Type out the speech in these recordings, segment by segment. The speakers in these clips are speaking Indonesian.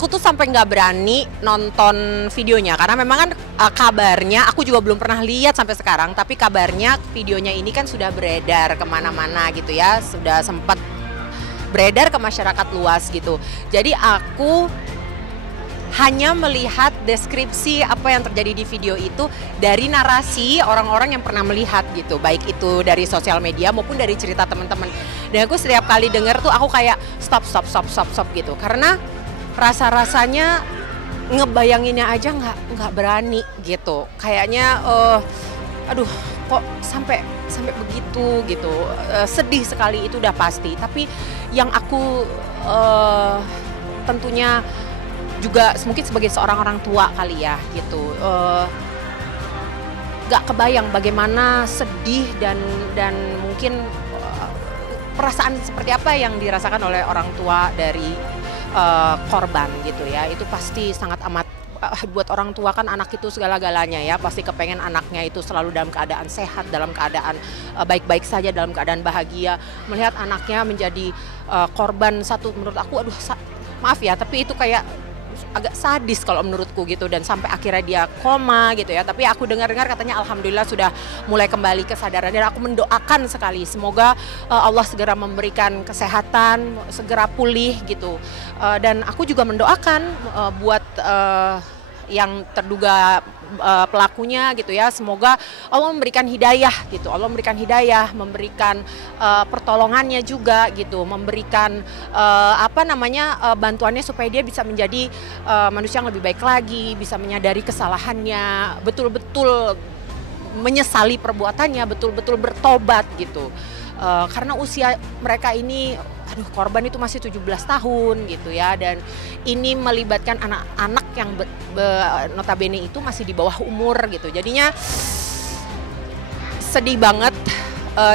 Aku tuh sampai nggak berani nonton videonya karena memang kan kabarnya aku juga belum pernah lihat sampai sekarang, tapi kabarnya videonya ini kan sudah beredar kemana-mana gitu ya, sudah sempat beredar ke masyarakat luas gitu. Jadi aku hanya melihat deskripsi apa yang terjadi di video itu dari narasi orang-orang yang pernah melihat gitu, baik itu dari sosial media maupun dari cerita teman-teman. Dan aku setiap kali denger tuh aku kayak stop gitu, karena rasa-rasanya ngebayanginnya aja nggak berani gitu. Kayaknya aduh kok sampai begitu gitu. Sedih sekali itu udah pasti. Tapi yang aku tentunya juga mungkin sebagai seorang orang tua kali ya gitu. Gak kebayang bagaimana sedih dan mungkin perasaan seperti apa yang dirasakan oleh orang tua dari korban gitu ya. Itu pasti sangat amat buat orang tua kan anak itu segala-galanya ya, pasti kepengen anaknya itu selalu dalam keadaan sehat, dalam keadaan baik-baik saja, dalam keadaan bahagia. Melihat anaknya menjadi korban satu, menurut aku aduh maaf ya, tapi itu kayak agak sadis kalau menurutku gitu, dan sampai akhirnya dia koma gitu ya. Tapi aku dengar-dengar katanya alhamdulillah sudah mulai kembali kesadaran, dan aku mendoakan sekali semoga Allah segera memberikan kesehatan, segera pulih gitu. Dan aku juga mendoakan buat yang terduga pelakunya gitu ya, semoga Allah memberikan hidayah gitu, Allah memberikan hidayah, memberikan pertolongannya juga gitu, memberikan bantuannya supaya dia bisa menjadi manusia yang lebih baik lagi, bisa menyadari kesalahannya, betul-betul menyesali perbuatannya, betul-betul bertobat gitu. Karena usia mereka ini, korban itu masih 17 tahun gitu ya, dan ini melibatkan anak-anak yang notabene itu masih di bawah umur gitu. Jadinya sedih banget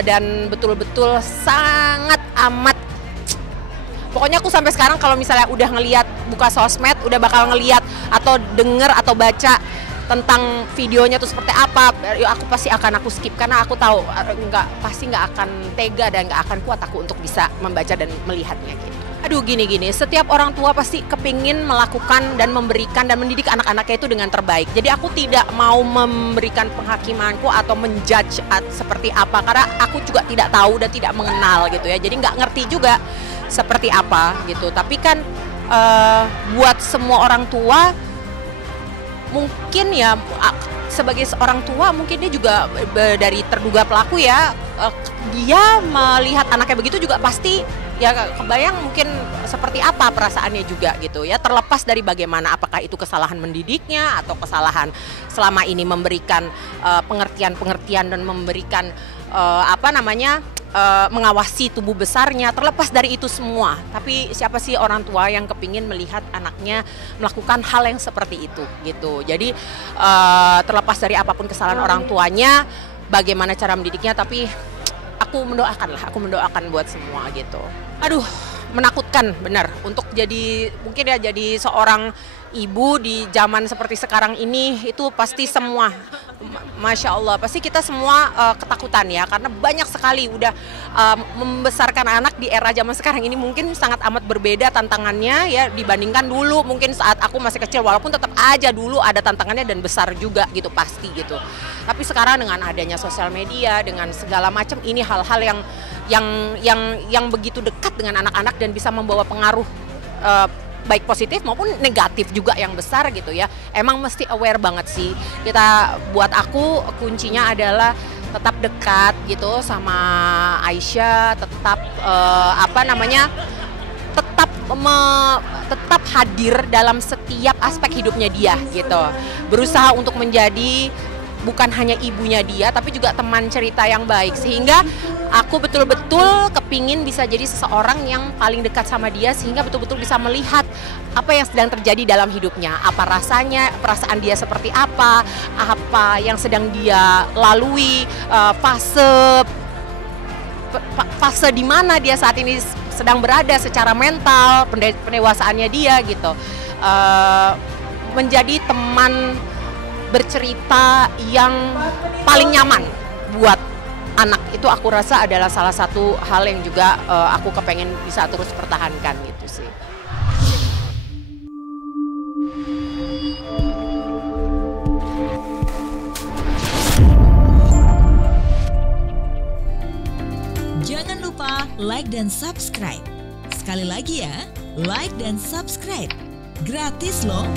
dan betul-betul sangat amat. Pokoknya aku sampai sekarang kalau misalnya udah ngelihat buka sosmed, udah bakal ngelihat atau denger atau baca tentang videonya tuh seperti apa, aku pasti akan skip karena aku tahu pasti nggak akan tega dan nggak akan kuat aku untuk bisa membaca dan melihatnya gitu. Aduh gini, setiap orang tua pasti kepingin melakukan dan memberikan dan mendidik anak-anaknya itu dengan terbaik. Jadi aku tidak mau memberikan penghakimanku atau menjudge seperti apa, karena aku juga tidak tahu dan tidak mengenal gitu ya. Jadi nggak ngerti juga seperti apa gitu. Tapi kan buat semua orang tua, mungkin ya sebagai seorang tua mungkin dia juga dari terduga pelaku ya, dia melihat anaknya begitu juga pasti ya kebayang mungkin seperti apa perasaannya juga gitu ya, terlepas dari bagaimana, apakah itu kesalahan mendidiknya atau kesalahan selama ini memberikan pengertian-pengertian dan memberikan mengawasi tubuh besarnya. Terlepas dari itu semua, tapi siapa sih orang tua yang kepingin melihat anaknya melakukan hal yang seperti itu gitu. Jadi terlepas dari apapun kesalahan orang tuanya, bagaimana cara mendidiknya, tapi aku mendoakan buat semua gitu. Aduh, menakutkan benar untuk mungkin jadi seorang ibu di zaman seperti sekarang ini. Itu pasti semua, Masya Allah, pasti kita semua ketakutan ya, karena banyak sekali udah membesarkan anak di era zaman sekarang ini mungkin sangat amat berbeda tantangannya ya dibandingkan dulu mungkin saat aku masih kecil, walaupun tetap aja dulu ada tantangannya dan besar juga gitu pasti gitu. Tapi sekarang dengan adanya sosial media, dengan segala macam, ini hal-hal yang begitu dekat dengan anak-anak dan bisa membawa pengaruh baik positif maupun negatif juga yang besar gitu ya. Emang mesti aware banget sih. Buat aku kuncinya adalah tetap dekat gitu sama Aisyah, tetap tetap hadir dalam setiap aspek hidupnya dia gitu. Berusaha untuk menjadi bukan hanya ibunya dia, tapi juga teman cerita yang baik, sehingga aku betul-betul kepingin bisa jadi seseorang yang paling dekat sama dia, sehingga betul-betul bisa melihat apa yang sedang terjadi dalam hidupnya, apa rasanya, perasaan dia seperti apa yang sedang dia lalui, fase di mana dia saat ini sedang berada secara mental, pendewasaannya dia gitu. Menjadi teman bercerita yang paling nyaman buat anak, itu aku rasa adalah salah satu hal yang juga aku kepengen bisa terus pertahankan gitu sih. like dan subscribe. Sekali lagi ya, like dan subscribe. Gratis loh.